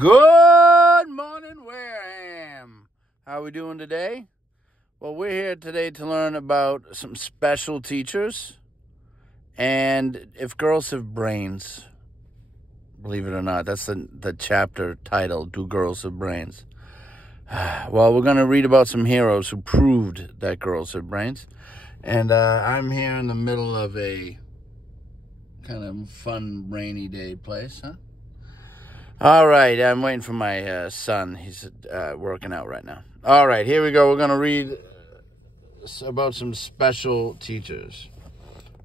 Good morning, Wareham. How are we doing today? Well, we're here today to learn about some special teachers and if girls have brains. Believe it or not, that's the chapter title, Do Girls Have Brains? Well, we're going to read about some heroes who proved that girls have brains. And I'm here in the middle of a kind of fun rainy day place, huh? All right, I'm waiting for my son. He's working out right now. All right, here we go. We're going to read about some special teachers.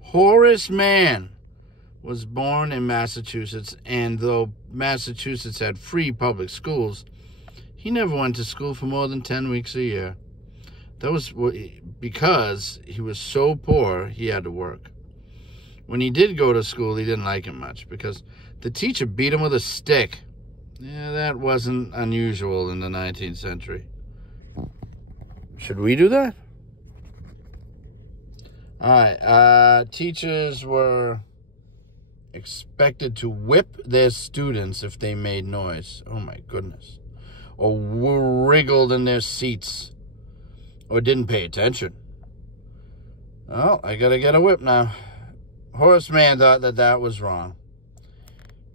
Horace Mann was born in Massachusetts, and though Massachusetts had free public schools, he never went to school for more than 10 weeks a year. That was because he was so poor he had to work. When he did go to school, he didn't like it much because the teacher beat him with a stick. Yeah, that wasn't unusual in the 19th century. Should we do that? All right. Teachers were expected to whip their students if they made noise. Oh, my goodness. Or wriggled in their seats. Or didn't pay attention. Well, I got to get a whip now. Horace Mann thought that was wrong.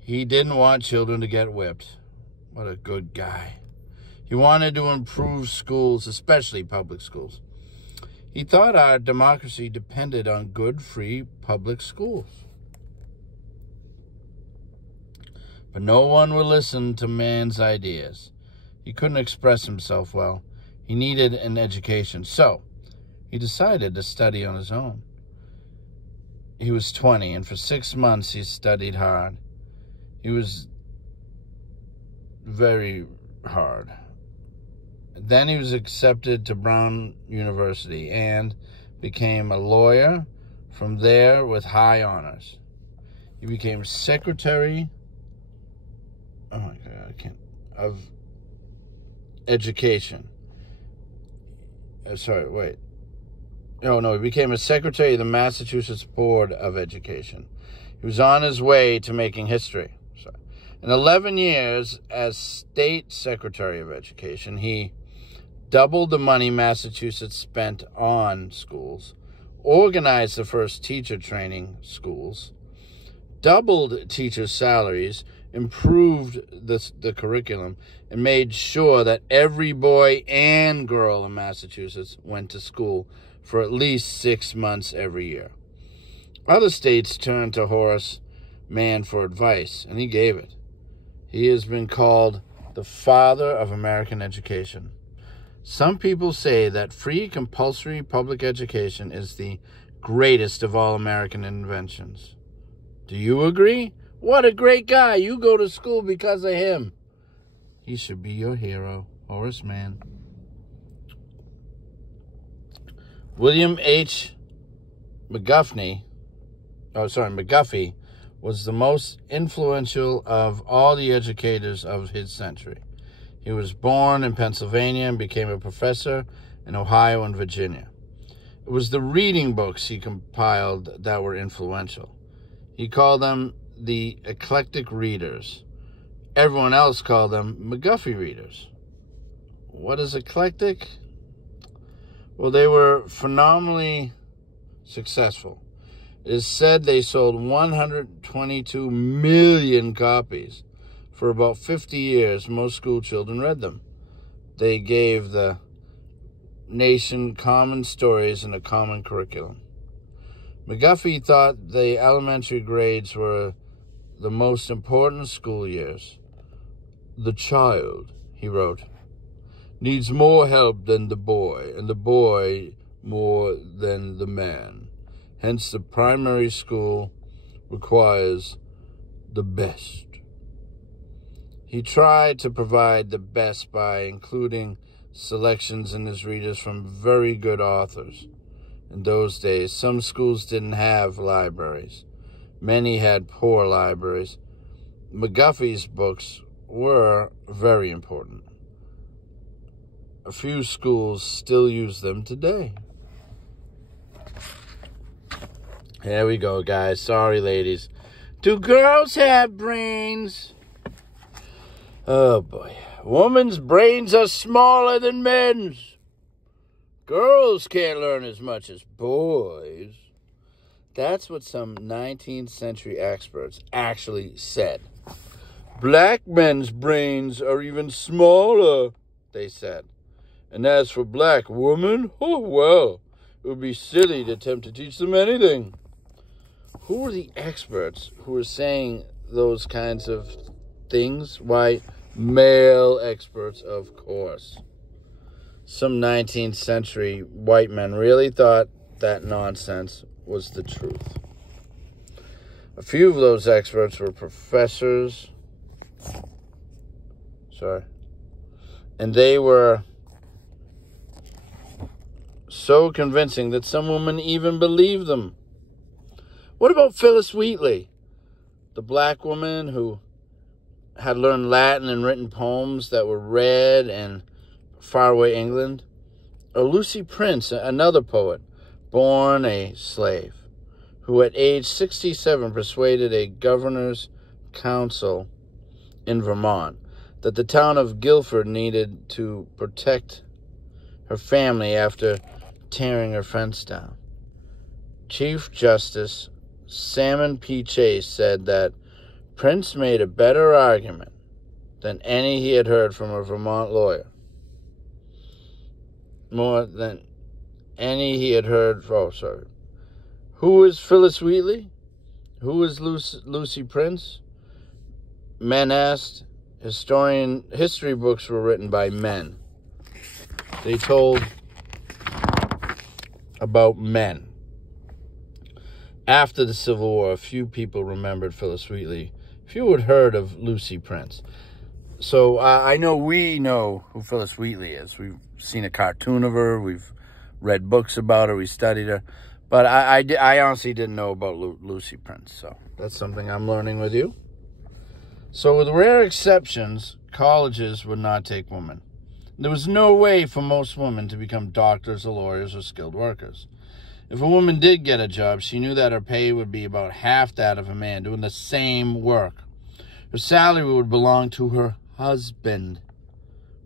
He didn't want children to get whipped. What a good guy. He wanted to improve schools, especially public schools. He thought our democracy depended on good, free public schools. But no one would listen to Mann's ideas. He couldn't express himself well. He needed an education, so he decided to study on his own. He was 20, and for 6 months he studied hard. He was very hard. Then he was accepted to Brown University and became a lawyer from there with high honors. He became secretary of education. He became a secretary of the Massachusetts Board of Education. He was on his way to making history. In 11 years as state secretary of education, he doubled the money Massachusetts spent on schools, organized the first teacher training schools, doubled teachers' salaries, improved the curriculum, and made sure that every boy and girl in Massachusetts went to school for at least 6 months every year. Other states turned to Horace Mann for advice, and he gave it. He has been called the father of American education. Some people say that free compulsory public education is the greatest of all American inventions. Do you agree? What a great guy. You go to school because of him. He should be your hero, Horace Mann. William H. McGuffey was the most influential of all the educators of his century. He was born in Pennsylvania and became a professor in Ohio and Virginia. It was the reading books he compiled that were influential. He called them the eclectic readers. Everyone else called them McGuffey readers. What is eclectic? Well, they were phenomenally successful. It is said they sold 122 million copies. For about 50 years, most school children read them. They gave the nation common stories and a common curriculum. McGuffey thought the elementary grades were the most important school years. The child, he wrote, needs more help than the boy, and the boy more than the man. Hence, the primary school requires the best. He tried to provide the best by including selections in his readers from very good authors. In those days, some schools didn't have libraries. Many had poor libraries. McGuffey's books were very important. A few schools still use them today. Here we go, guys. Sorry, ladies. Do girls have brains? Oh, boy. Women's brains are smaller than men's. Girls can't learn as much as boys. That's what some 19th century experts actually said. Black men's brains are even smaller, they said. And as for black women, oh, well, it would be silly to attempt to teach them anything. Who were the experts who were saying those kinds of things? Why, male experts, of course. Some 19th century white men really thought that nonsense was the truth. A few of those experts were professors. And they were so convincing that some women even believed them. What about Phyllis Wheatley, the black woman who had learned Latin and written poems that were read in faraway England? Or Lucy Prince, another poet, born a slave, who at age 67 persuaded a governor's council in Vermont that the town of Guilford needed to protect her family after tearing her fence down. Chief Justice Salmon P. Chase said that Prince made a better argument than any he had heard from a Vermont lawyer. More than any he had heard. Who is Phyllis Wheatley? Who is Lucy Prince? Men asked. History books were written by men. They told about men. After the Civil War, a few people remembered Phyllis Wheatley. Few had heard of Lucy Prince. So I know we know who Phyllis Wheatley is. We've seen a cartoon of her. We've read books about her. We studied her. But I honestly didn't know about Lucy Prince. So that's something I'm learning with you. So with rare exceptions, colleges would not take women. There was no way for most women to become doctors or lawyers or skilled workers. If a woman did get a job, she knew that her pay would be about half that of a man doing the same work. Her salary would belong to her husband.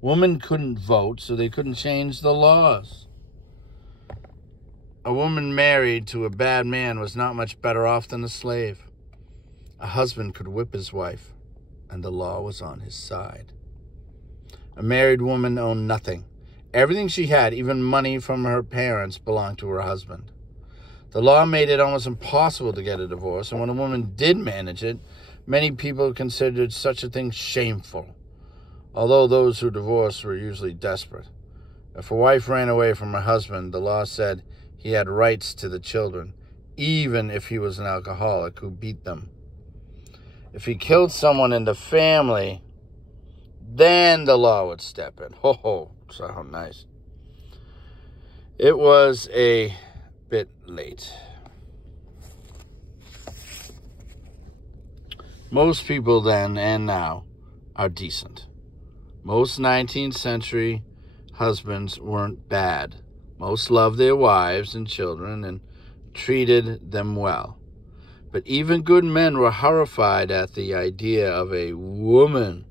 Women couldn't vote, so they couldn't change the laws. A woman married to a bad man was not much better off than a slave. A husband could whip his wife, and the law was on his side. A married woman owned nothing. Everything she had, even money from her parents, belonged to her husband. The law made it almost impossible to get a divorce, and when a woman did manage it, many people considered such a thing shameful, although those who divorced were usually desperate. If a wife ran away from her husband, the law said he had rights to the children, even if he was an alcoholic who beat them. If he killed someone in the family, then the law would step in. Ho, so nice. It was a bit late. Most people then and now are decent. Most 19th century husbands weren't bad. Most loved their wives and children and treated them well. But even good men were horrified at the idea of a woman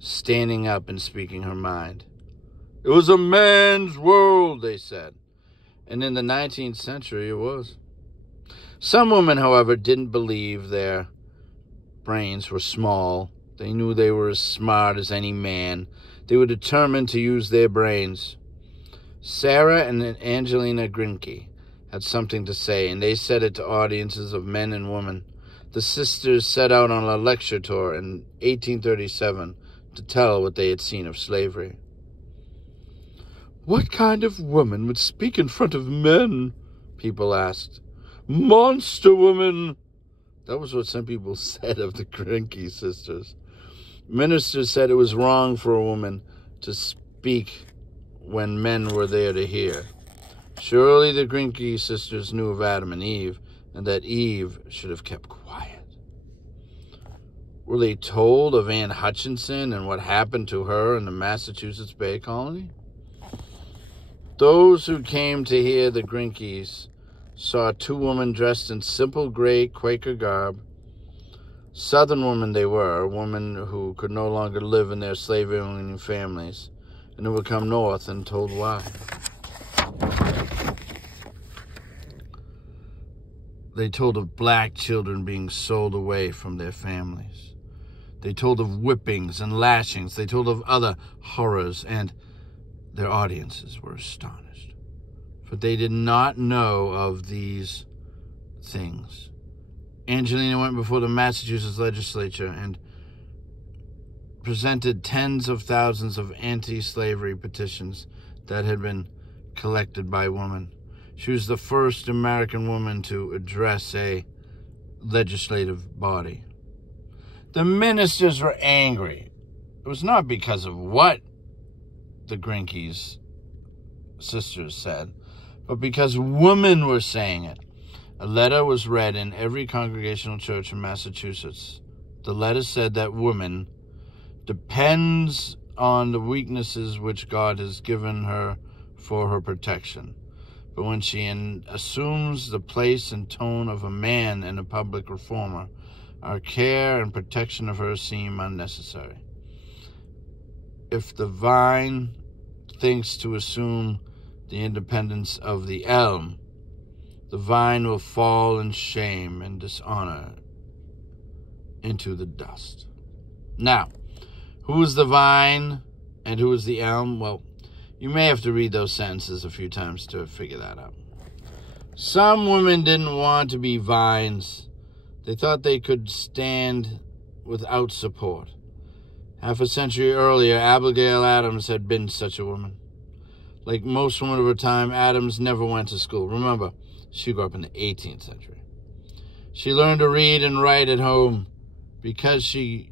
standing up and speaking her mind. It was a man's world, they said. And in the 19th century, it was. Some women, however, didn't believe their brains were small. They knew they were as smart as any man. They were determined to use their brains. Sarah and Angelina Grinke had something to say, and they said it to audiences of men and women. The sisters set out on a lecture tour in 1837 to tell what they had seen of slavery. What kind of woman would speak in front of men? People asked. Monster woman! That was what some people said of the Grinke sisters. Ministers said it was wrong for a woman to speak when men were there to hear. Surely the Grinke sisters knew of Adam and Eve, and that Eve should have kept quiet. Were they told of Anne Hutchinson and what happened to her in the Massachusetts Bay Colony? Those who came to hear the Grinkes saw two women dressed in simple gray Quaker garb, Southern women they were, women who could no longer live in their slave-owning families, and who would come north and told why. They told of black children being sold away from their families. They told of whippings and lashings. They told of other horrors, and their audiences were astonished. For they did not know of these things. Angelina went before the Massachusetts legislature and presented tens of thousands of anti-slavery petitions that had been collected by women. She was the first American woman to address a legislative body. The ministers were angry. It was not because of what the Grinke's sisters said, but because women were saying it. A letter was read in every congregational church in Massachusetts. The letter said that woman depends on the weaknesses which God has given her for her protection. But when she assumes the place and tone of a man and a public reformer, our care and protection of her seem unnecessary. If the vine thinks to assume the independence of the elm, the vine will fall in shame and dishonor into the dust. Now, who is the vine and who is the elm? Well, you may have to read those sentences a few times to figure that out. Some women didn't want to be vines. They thought they could stand without support. Half a century earlier, Abigail Adams had been such a woman. Like most women of her time, Adams never went to school. Remember, she grew up in the 18th century. She learned to read and write at home. Because she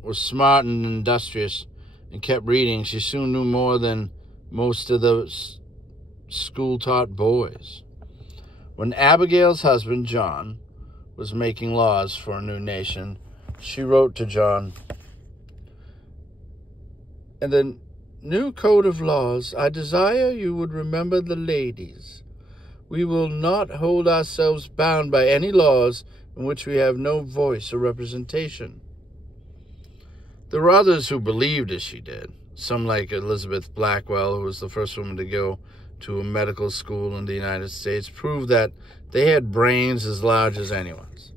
was smart and industrious and kept reading, she soon knew more than most of the school-taught boys. When Abigail's husband, John, was making laws for a new nation, she wrote to John, "In the new code of laws, I desire you would remember the ladies. We will not hold ourselves bound by any laws in which we have no voice or representation." There were others who believed as she did. Some, like Elizabeth Blackwell, who was the first woman to go to a medical school in the United States, proved that they had brains as large as anyone's.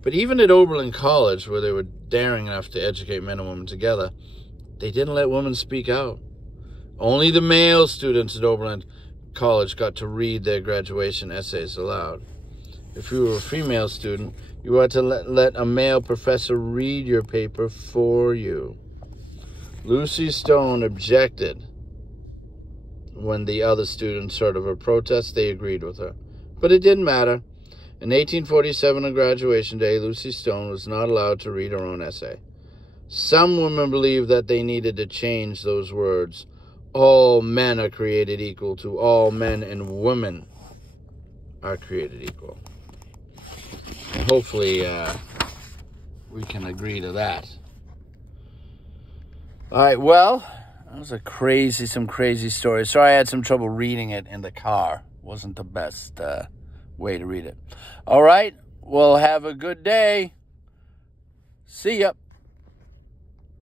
But even at Oberlin College, where they were daring enough to educate men and women together, they didn't let women speak out. Only the male students at Oberlin College got to read their graduation essays aloud. If you were a female student, you had to let a male professor read your paper for you. Lucy Stone objected. When the other students heard of her protest, they agreed with her. But it didn't matter. In 1847, on graduation day, Lucy Stone was not allowed to read her own essay. Some women believed that they needed to change those words. All men are created equal to all men, and women are created equal. And hopefully, we can agree to that. All right, well, that was some crazy story. Sorry I had some trouble reading it in the car. Wasn't the best way to read it. All right, well, have a good day. See ya.